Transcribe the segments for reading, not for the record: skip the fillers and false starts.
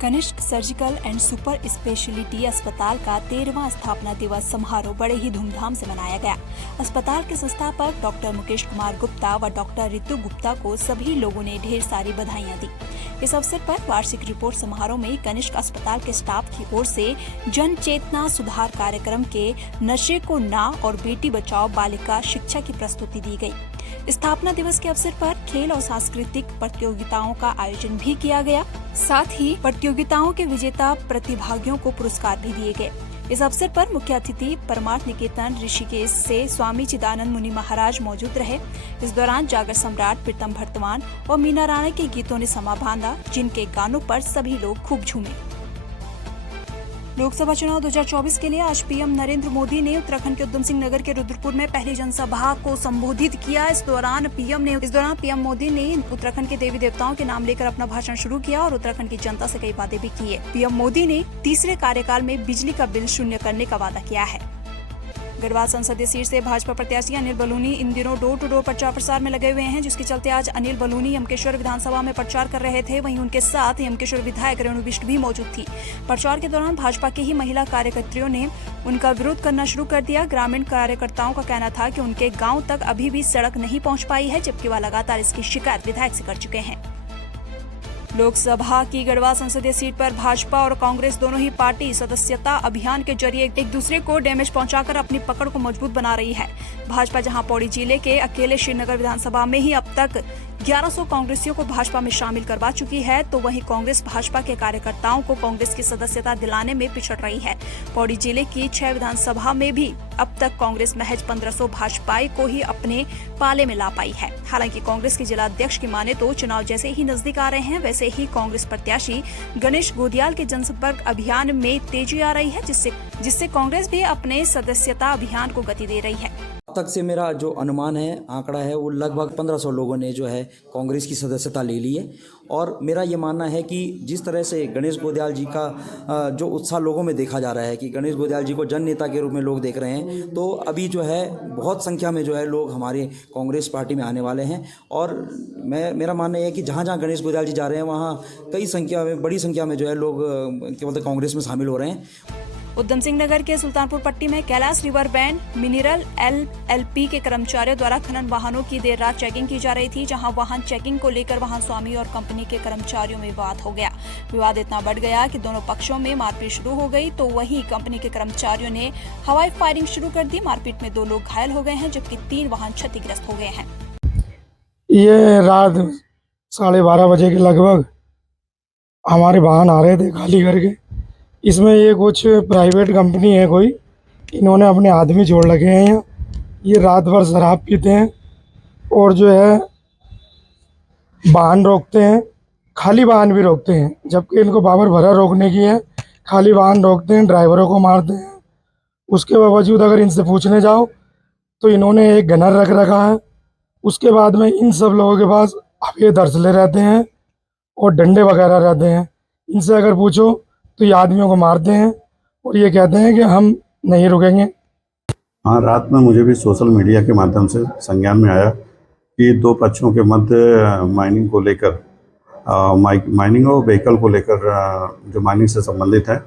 Kanishka surgical and super speciality अस्पताल का 13वां स्थापना दिवस समारोह बड़े ही धूमधाम से मनाया गया। अस्पताल के संस्थापक डॉक्टर मुकेश कुमार गुप्ता व डॉक्टर रितु गुप्ता को सभी लोगों ने ढेर सारी बधाइयां दी। इस अवसर पर वार्षिक रिपोर्ट समारोह में कनिष्क अस्पताल के स्टाफ की ओर से जन चेतना सुधार कार्यक्रम के नशे को ना और बेटी बचाओ बालिका शिक्षा की प्रस्तुति दी गई। स्थापना दिवस के अवसर पर खेल और सांस्कृतिक प्रतियोगिताओं का आयोजन भी किया गया। साथ ही प्रतियोगिताओं के विजेता प्रतिभागियों को पुरस्कार भी दिए गए। इस अवसर पर मुख्य अतिथि परमार्थ निकेतन ऋषिकेश से स्वामी चिदानंद मुनि महाराज मौजूद रहे। इस दौरान जागर सम्राट प्रीतम भरतवान और मीना राणा के गीतों ने समा बांधा, जिनके गानों पर सभी लोग खूब झूमे। लोकसभा चुनाव 2024 के लिए आज पीएम नरेंद्र मोदी ने उत्तराखंड के उधम सिंह नगर के रुद्रपुर में पहली जनसभा को संबोधित किया। इस दौरान पीएम मोदी ने उत्तराखंड के देवी देवताओं के नाम लेकर अपना भाषण शुरू किया और उत्तराखंड की जनता से कई वादे भी किए। पीएम मोदी ने तीसरे कार्यकाल में बिजली का बिल शून्य करने का वादा किया है। गढ़वाल संसदीय सीट से भाजपा प्रत्याशी अनिल बलूनी इन दिनों डोर टू डोर प्रचार प्रसार में लगे हुए हैं, जिसके चलते आज अनिल बलूनी यमकेश्वर विधानसभा में प्रचार कर रहे थे। वहीं उनके साथ यमकेश्वर विधायक रेणु बिष्ट भी मौजूद थी। प्रचार के दौरान भाजपा के ही महिला कार्यकर्त्रियों ने उनका विरोध करना शुरू कर दिया। ग्रामीण कार्यकर्ताओं का कहना था कि उनके गाँव तक अभी भी सड़क नहीं पहुँच पाई है, जबकि वह लगातार इसकी शिकायत विधायक से कर चुके हैं। लोकसभा की गढ़वाल संसदीय सीट पर भाजपा और कांग्रेस दोनों ही पार्टी सदस्यता अभियान के जरिए एक दूसरे को डैमेज पहुंचाकर अपनी पकड़ को मजबूत बना रही है। भाजपा जहां पौड़ी जिले के अकेले श्रीनगर विधानसभा में ही अब तक 1100 कांग्रेसियों को भाजपा में शामिल करवा चुकी है, तो वहीं कांग्रेस भाजपा के कार्यकर्ताओं को कांग्रेस की सदस्यता दिलाने में पिछड़ रही है। पौड़ी जिले की 6 विधानसभा में भी अब तक कांग्रेस महज 1500 भाजपाई को ही अपने पाले में ला पाई है। हालांकि कांग्रेस के जिला अध्यक्ष की माने तो चुनाव जैसे ही नजदीक आ रहे हैं, वैसे ही कांग्रेस प्रत्याशी गणेश गोदियाल के जनसंपर्क अभियान में तेजी आ रही है, जिससे कांग्रेस भी अपने सदस्यता अभियान को गति दे रही है। अब तक से मेरा जो अनुमान है, आंकड़ा है, वो लगभग 1500 लोगों ने जो है कांग्रेस की सदस्यता ले ली है। और मेरा ये मानना है कि जिस तरह से गणेश गोदियाल जी का जो उत्साह लोगों में देखा जा रहा है कि गणेश गोदियाल जी को जन नेता के रूप में लोग देख रहे हैं, तो अभी जो है बहुत संख्या में जो है लोग हमारे कांग्रेस पार्टी में आने वाले हैं। और मेरा मानना है कि जहाँ जहाँ गणेश गोदियाल जी जा रहे हैं, वहाँ बड़ी संख्या में जो है लोग केवल कांग्रेस में शामिल हो रहे हैं। उधम सिंह नगर के सुल्तानपुर पट्टी में Kailash river band mineral LLP के कर्मचारियों द्वारा खनन वाहनों की देर रात चेकिंग की जा रही थी, जहां वाहन चेकिंग को लेकर वाहन स्वामी और कंपनी के कर्मचारियों में विवाद हो गया। विवाद इतना बढ़ गया कि दोनों पक्षों में मारपीट शुरू हो गई, तो वहीं कंपनी के कर्मचारियों ने हवाई फायरिंग शुरू कर दी। मारपीट में 2 लोग घायल हो गए हैं, जबकि 3 वाहन क्षतिग्रस्त हो गए हैं। ये रात 12:30 बजे के लगभग हमारे वाहन आ रहे थे खाली करके। इसमें ये कुछ प्राइवेट कंपनी है कोई, इन्होंने अपने आदमी जोड़ रखे हैं यहाँ। ये रात भर शराब पीते हैं और जो है वाहन रोकते हैं, खाली वाहन भी रोकते हैं, जबकि इनको पावर भरा रोकने की है। खाली वाहन रोकते हैं, ड्राइवरों को मारते हैं। उसके बावजूद अगर इनसे पूछने जाओ तो इन्होंने एक गनर रख रखा है। उसके बाद में इन सब लोगों के पास अवैध हौसले रहते हैं और डंडे वगैरह रहते हैं। इनसे अगर पूछो तो ये आदमियों को मारते हैं और ये कहते हैं कि हम नहीं रुकेंगे। हाँ, रात में मुझे भी सोशल मीडिया के माध्यम से संज्ञान में आया कि 2 पक्षों के मध्य माइनिंग को लेकर माइनिंग और व्हीकल को लेकर जो माइनिंग से संबंधित है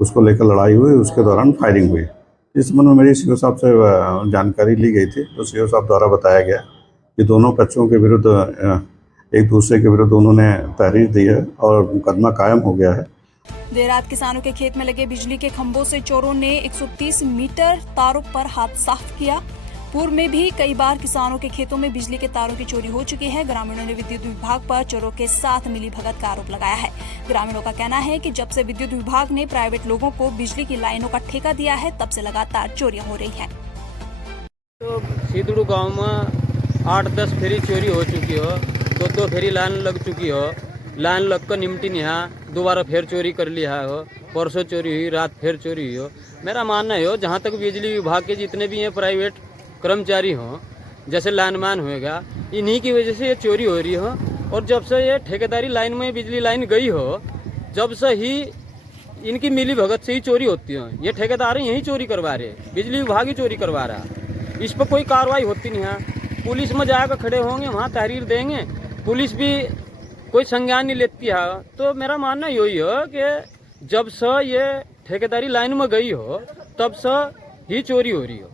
उसको लेकर लड़ाई हुई। उसके दौरान फायरिंग हुई। इस संबंध में मेरी सीओ साहब से जानकारी ली गई थी, तो सीओ साहब द्वारा बताया गया कि दोनों पक्षों के विरुद्ध एक दूसरे के विरुद्ध उन्होंने तहरीर दी है और मुकदमा कायम हो गया है। देर रात किसानों के खेत में लगे बिजली के खंभों से चोरों ने 130 मीटर तारों पर हाथ साफ किया। पूर्व में भी कई बार किसानों के खेतों में बिजली के तारों की चोरी हो चुकी है। ग्रामीणों ने विद्युत विभाग पर चोरों के साथ मिलीभगत का आरोप लगाया है। ग्रामीणों का कहना है कि जब से विद्युत विभाग ने प्राइवेट लोगों को बिजली की लाइनों का ठेका दिया है, तब से लगातार चोरियां हो रही है। तो सीतड़ू गाँव में 8-10 फेरी चोरी हो चुकी हो, 2 फेरी लाइन लग चुकी हो। लाइन लग कर निमटी यहाँ दोबारा फिर चोरी कर लिया हो। परसों चोरी हुई, रात फिर चोरी हुई हो। मेरा मानना है जहाँ तक बिजली विभाग के जितने भी हैं प्राइवेट कर्मचारी हों, जैसे लाइनमैन होएगा, इन्हीं की वजह से ये चोरी हो रही हो। और जब से ये ठेकेदारी लाइन में बिजली लाइन गई हो, जब से ही इनकी मिली भगत से ही चोरी होती हो। ये ठेकेदार यही चोरी करवा रहे, बिजली विभाग ही चोरी करवा रहा। इस पर कोई कार्रवाई होती नहीं है। पुलिस में जाकर खड़े होंगे, वहाँ तहरीर देंगे, पुलिस भी कोई संज्ञान नहीं लेती है। तो मेरा मानना यही है कि जब से ये ठेकेदारी लाइन में गई हो तब से ही चोरी हो रही हो।